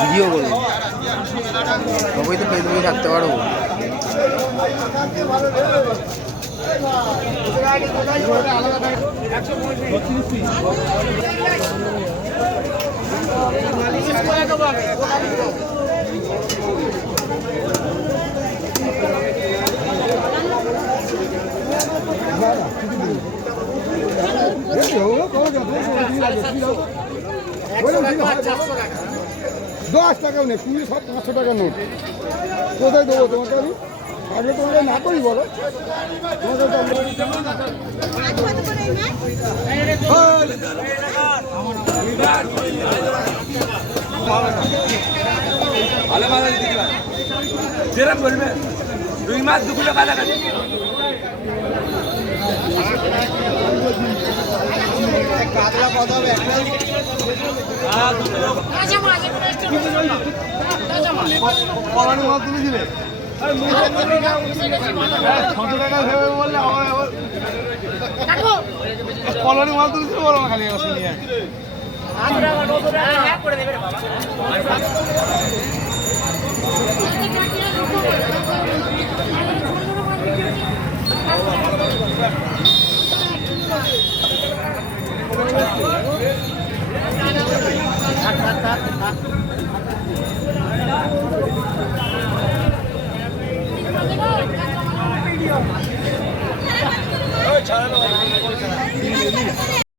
Video করবো সবাই তো ফেসবুকে থাকতে পারবো। দশ টাকাও নেই, তুমি সব 500 টাকার নোট কোথায় দেবো তোমাকে? আমি আগে তোমাকে না করি বলো। ভালো বাজার দিতে পারে যেরকম বলবে 2 মাস 2 কিলো কাছাকাছি। কাতলা কত হবে? কলানি মাছ তুলেছিলে 600 টাকা ভেবে বললে কলানি মাছ তুলেছিল বলো না খালি নিয়ে